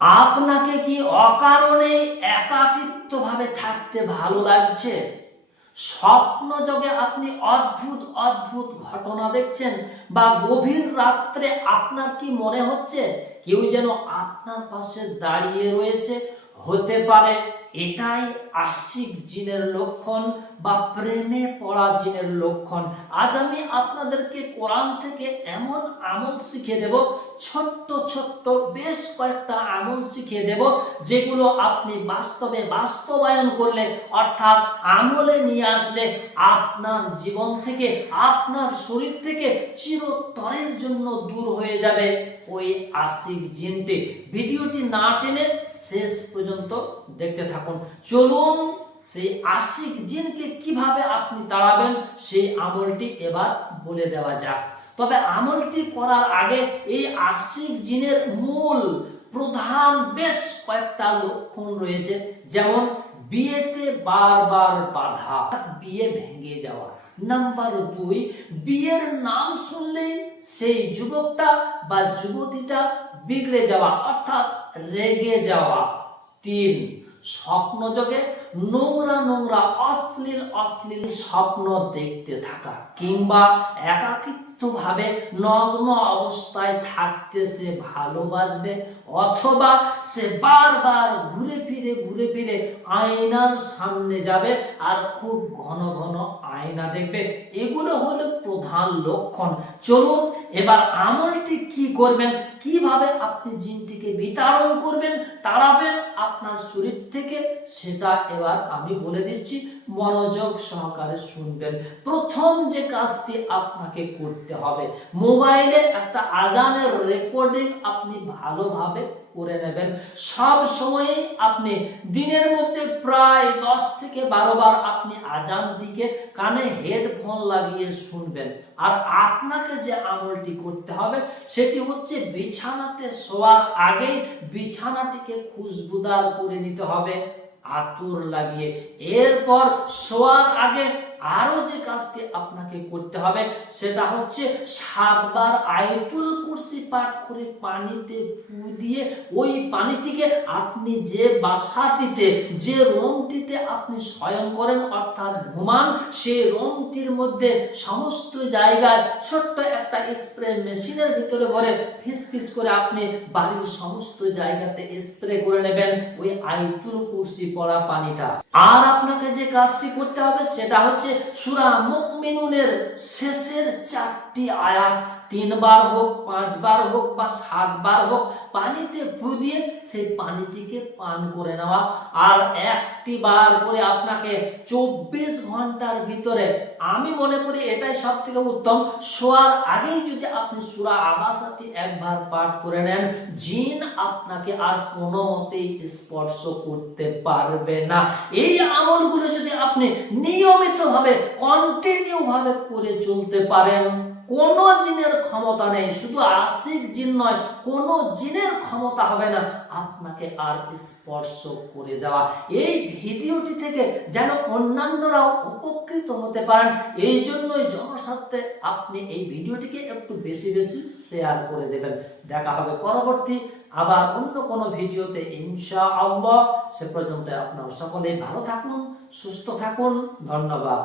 আপনাকে কি অকারণে একাকিত্ব ভাবে থাকতে ভালো লাগছে? স্বপ্ন জগে আপনি অদ্ভুত অদ্ভুত ঘটনা দেখছেন, বা গভীর রাত্রে আপনার কি মনে হচ্ছে কেউ যেন আপনার পাশে দাঁড়িয়ে রয়েছে? হতে পারে এটাই আশিক জিনের লক্ষণ বা প্রেমে পড়া জিনের লক্ষণ। আজ আমি আপনাদেরকে কোরআন থেকে এমন আমল শিখিয়ে দেব, ছোট্ট ছোট্ট বেশ কয়েকটা আমল শিখিয়ে দেব, যেগুলো আপনি বাস্তবে বাস্তবায়ন করলে, অর্থাৎ আমলে নিয়ে আসলে আপনার জীবন থেকে, আপনার শরীর থেকে চিরতরের জন্য দূর হয়ে যাবে ওই আশিক জিনটি। ভিডিওটি না টেনে শেষ পর্যন্ত দেখতে থাকুন। চলুন সেই আশিক জিনকে কিভাবে আপনি তাড়াবেন সেই আমলটি এবার বলে দেওয়া যাক। তবে আমলটি করার আগে এই আশিক জিনের মূল প্রধান বেশ কয়েকটা লক্ষণ রয়েছে, যেমন বিয়েতে বারবার বাধা, বিয়ে ভেঙে যাওয়া। নাম্বার 2, বিয়ের নাম শুনলেই সেই যুবকটা বা যুবতীটা বিগড়ে যাওয়া, অর্থাৎ রেগে যাওয়া। 3, স্বপ্ন যোগে নোংরা নোংরা অশ্লীল অশ্লীল স্বপ্ন দেখতে থাকা, কিংবা একাকিত্ব ভাবে নগ্ন অবস্থায় থাকতে সে ভালোবাসবে, অথবা সে বারবার ঘুরে ফিরে আয়নার সামনে যাবে আর খুব ঘন ঘন আয়না দেখবে। এগুলো হলো প্রধান লক্ষণ। চলুন এবার আমলটি কি করবেন, কিভাবে আপনি জিনটিকে বিতাড়ন করবেন, তাড়াবেন আপনার শরীর থেকে, সেটা এবার আমি বলে দিচ্ছি, মনোযোগ সহকারে শুনবেন। প্রথম যে কাজটি আপনাকে করতে হবে, মোবাইলে একটা আজানের রেকর্ডিং আপনি ভালোভাবে করে নেবেন। সব সময় আপনি দিনের মধ্যে প্রায় 10 থেকে 12 বার আপনি আজানটিকে কানে হেডফোন লাগিয়ে শুনবেন। আর আপনাকে যে আমলটি করতে হবে সেটি হচ্ছে বিছানাতে শোয়ার আগে বিছানাটিকে খুশবুদার করে নিতে হবে আতর লাগিয়ে। এরপর শোয়ার আগে আরো যে কাজটি আপনাকে করতে হবে সেটা হচ্ছে 7 বার আয়াতুল কুরসি পাঠ করে পানিতে ফু দিয়ে ওই পানিটিকে আপনি যে বাসাটিতে, যে রুমটিতে আপনি শয়ন করেন অর্থাৎ ঘুমান, সেই রুমটির মধ্যে সমস্ত জায়গায় ছোট্ট একটা স্প্রে মেশিনের ভিতরে ভরে ফিসফিস করে আপনি বাড়ির সমস্ত জায়গাতে স্প্রে করে নেবেন ওই আয়াতুল কুরসি পড়া পানিটা। আর আপনাকে যে কাজটি করতে হবে সেটা হচ্ছে সূরা মুমিনুনের শেষের 4টি আয়াত 3 বার হোক, 5 বার হোক বা 7 বার হোক পানিতে ফু দিয়ে সেই পানিটিকে পান করে নেওয়া। আর একটি বার করে আপনাকে 24 ঘন্টার ভিতরে, আমি মনে করি এটাই সব থেকে উত্তম, শোয়ার আগেই যদি আপনি সূরা আবাসাটি একবার পাঠ করে নেন, জিন আপনাকে আর কোনো মতেই স্পর্শ করতে পারবে না। এই আমলগুলো যদি আপনি নিয়মিতভাবে কন্টিনিউ ভাবে করে চলতে পারেন, কোন জিনের ক্ষমতা নেই, শুধু আশিক জিন নয়, কোন জিনের ক্ষমতা হবে না আপনাকে আর স্পর্শ করে দেওয়া। এই ভিডিওটি থেকে যেন অন্যান্যরাও উপকৃত হতে পারেন, এই জন্যই জনস্বার্থে আপনি এই ভিডিওটিকে একটু বেশি বেশি শেয়ার করে দেবেন। দেখা হবে পরবর্তী আবার অন্য কোনো ভিডিওতে ইনশাআল্লাহ। সে পর্যন্ত আপনারা সকলেই ভালো থাকুন, সুস্থ থাকুন। ধন্যবাদ।